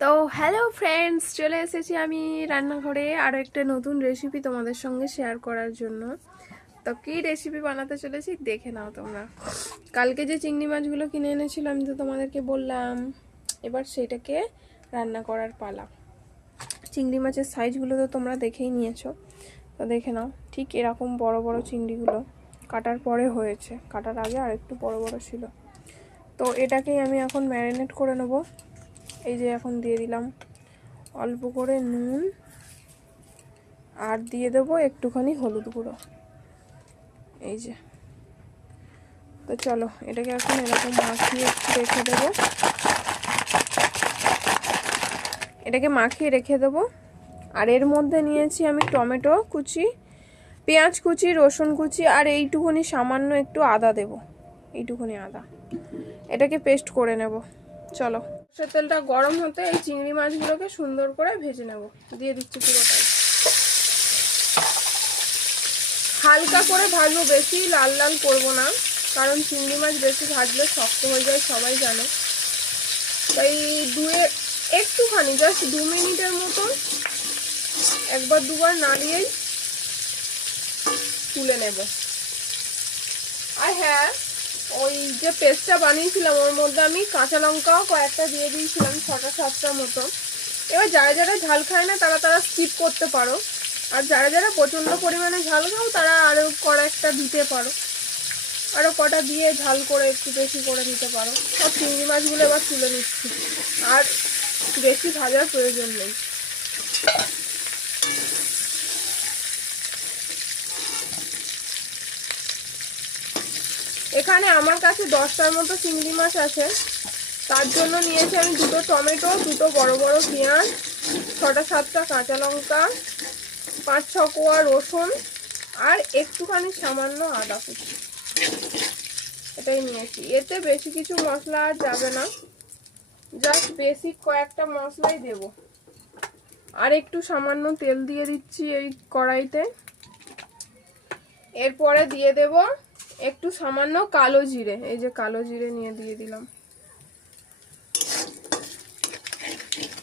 তো hello friends, চলে এসেছি আমি রান্নাঘরে আরও একটা নতুন রেসিপি তোমাদের সঙ্গে শেয়ার করার জন্য। তো কী রেসিপি বানাতে চলেছি দেখে নাও তোমরা। কালকে যে চিংড়ি মাছগুলো কিনে এনেছিলাম আমি তো তোমাদেরকে বললাম, এবার সেটাকে রান্না করার পালা। চিংড়ি মাছের সাইজগুলো তো তোমরা দেখেই নিয়েছো, তো দেখে নাও ঠিক এরকম বড় বড় চিংড়িগুলো কাটার পরে হয়েছে, কাটার আগে আর একটু বড় বড় ছিল। তো এটাকেই আমি এখন ম্যারিনেট করে নেবো। এই যে এখন দিয়ে দিলাম অল্প করে নুন, আর দিয়ে দেবো একটুখানি হলুদ গুঁড়ো। এই যে, তো চলো এটাকে এখন এরকম মাখিয়ে একটু রেখে দেবো। এটাকে মাখিয়ে রেখে দেবো। আর এর মধ্যে নিয়েছি আমি টমেটো কুচি, পেঁয়াজ কুচি, রসুন কুচি, আর এইটুকুনি সামান্য একটু আদা দেব, এইটুকুনি আদা। এটাকে পেস্ট করে নেব। চলো, সরষের তেলটা গরম হতে এই চিংড়ি মাছগুলোকে সুন্দর করে ভেজে নেব। দিয়ে দিচ্ছি পুরোটাই, হালকা করে ভাজবো, বেশি লাল লাল করবো না, কারণ চিংড়ি মাছ বেশি ভাজলে শক্ত হয়ে যায়, সবাই জানো। তাই একটুখানি জাস্ট 2 মিনিটের মতো একবার দুবার নাড়িয়েই তুলে নেব। আর হ্যাঁ, ওই যে পেস্টটা বানিয়েছিলাম ওর মধ্যে আমি কাঁচা লঙ্কাও কয়েকটা দিয়ে দিয়েছিলাম, 6টা 7টার মতো। এবার যারা যারা ঝাল খায় না তারা স্কিপ করতে পারো, আর যারা প্রচণ্ড পরিমাণে ঝাল খাও তারা আরও কয়েকটা দিতে পারো, আরও কটা দিয়ে ঝাল করে একটু বেশি করে দিতে পারো। সব চিংড়ি মাছগুলো এবার তুলে নিচ্ছি, আর বেশি ভাজার প্রয়োজন নেই। এখানে আমার কাছে 10টার মতো চিংড়ি মাছ আছে, তার জন্য নিয়েছি আমি 2টো টমেটো, 2টো বড় বড় পেঁয়াজ, 6টা 7টা কাঁচা লঙ্কা, 5-6 কোয়া রসুন, আর একটুখানি সামান্য আদা কুচি। এটাই নিয়েছি। এতে বেশি কিছু মশলা আর যাবে না, জাস্ট বেসিক কয়েকটা মশলাই দেব। আর একটু সামান্য তেল দিয়ে দিচ্ছি এই কড়াইতে। এরপরে দিয়ে দেব একটু সামান্য কালো জিরে, এই যে কালো জিরে নিয়ে দিয়ে দিলাম।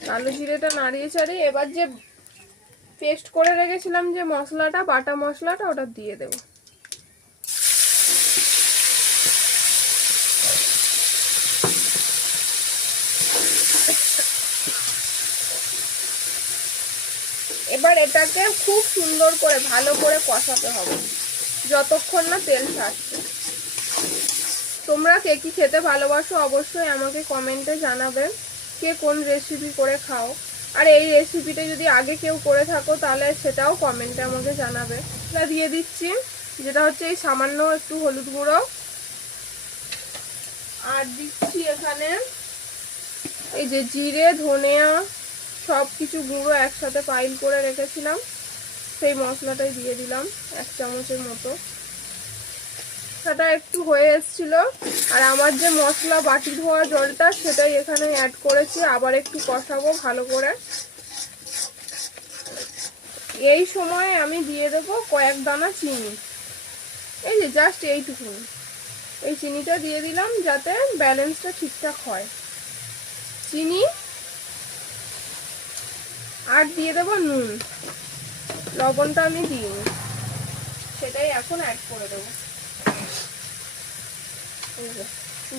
কালো জিরেটা নাড়িয়ে চাড়িয়ে এবার যে পেস্ট করে রেখেছিলাম যে মশলাটা, বাটা মশলাটা, ওটা দিয়ে দেব। এবার এটাকে খুব সুন্দর করে ভালো করে কষাতে হবে যতক্ষণ না তেল ছাড়ছে। তোমরা কে কি খেতে ভালোবাসো অবশ্যই আমাকে কমেন্টে জানাবে, কে কোন রেসিপি করে খাও। আর এই রেসিপিটা যদি আগে কেউ করে থাকো তাহলে সেটাও কমেন্টে আমাকে জানাবে। এটা দিয়ে দিচ্ছি, যেটা হচ্ছে এই সামান্য একটু হলুদ গুঁড়ো, আর দিচ্ছি এখানে এই যে জিরে ধনিয়া সব কিছু গুঁড়ো একসাথে পাইল করে রেখেছিলাম, সেই মশলাটাই দিয়ে দিলাম 1 চামচের মতো। সেটা একটু হয়ে এসেছিল, আর আমার যে মশলা বাটি ধোয়া জলটা সেটাই এখানে অ্যাড করেছি। আবার একটু কষাবো ভালো করে। এই সময় আমি দিয়ে দেবো কয়েক দানা চিনি, এই যে জাস্ট এইটুকু, এই চিনিটা দিয়ে দিলাম যাতে ব্যালেন্সটা ঠিকঠাক হয়। চিনি, আর দিয়ে দেবো নুন, লবণটা আমি দিইনি, সেটাই এখন অ্যাড করে দেবো।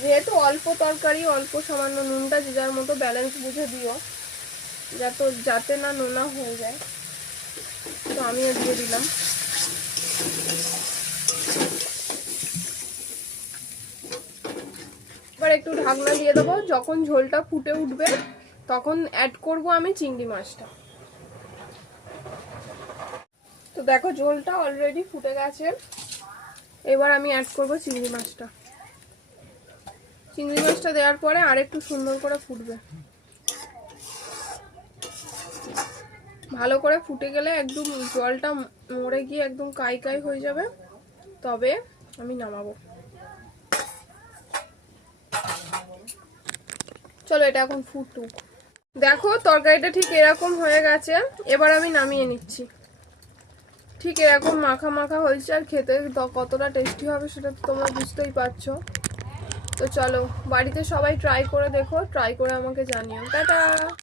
যেহেতু অল্প তরকারি, অল্প সামান্য নুনটা যে যার মতো ব্যালেন্স বুঝে দিও, যাতে না নোনা হয়ে যায়। তো আমিও দিয়ে দিলাম। এবার একটু ঢাকনা দিয়ে দেবো, যখন ঝোলটা ফুটে উঠবে তখন অ্যাড করব আমি চিংড়ি মাছটা। তো দেখো ঝোলটা অলরেডি ফুটে গেছে, এবার আমি অ্যাড করব চিংড়ি মাছটা। চিংড়ি মাছটা দেওয়ার পরে আর একটু সুন্দর করে ফুটবে, ভালো করে ফুটে গেলে একদম জলটা মরে গিয়ে একদম কাই কাই হয়ে যাবে, তবে আমি নামাবো। চলো এটা এখন ফুটুক। দেখো তরকারিটা ঠিক এরকম হয়ে গেছে, এবার আমি নামিয়ে নিচ্ছি। ঠিক এরকম মাখা মাখা হয়েছে, আর খেতে কতটা টেস্টি হবে সেটা তো তোমরা বুঝতেই পারছো। তো চলো বাড়িতে সবাই ট্রাই করে দেখো, ট্রাই করে আমাকে জানিও। টাটা।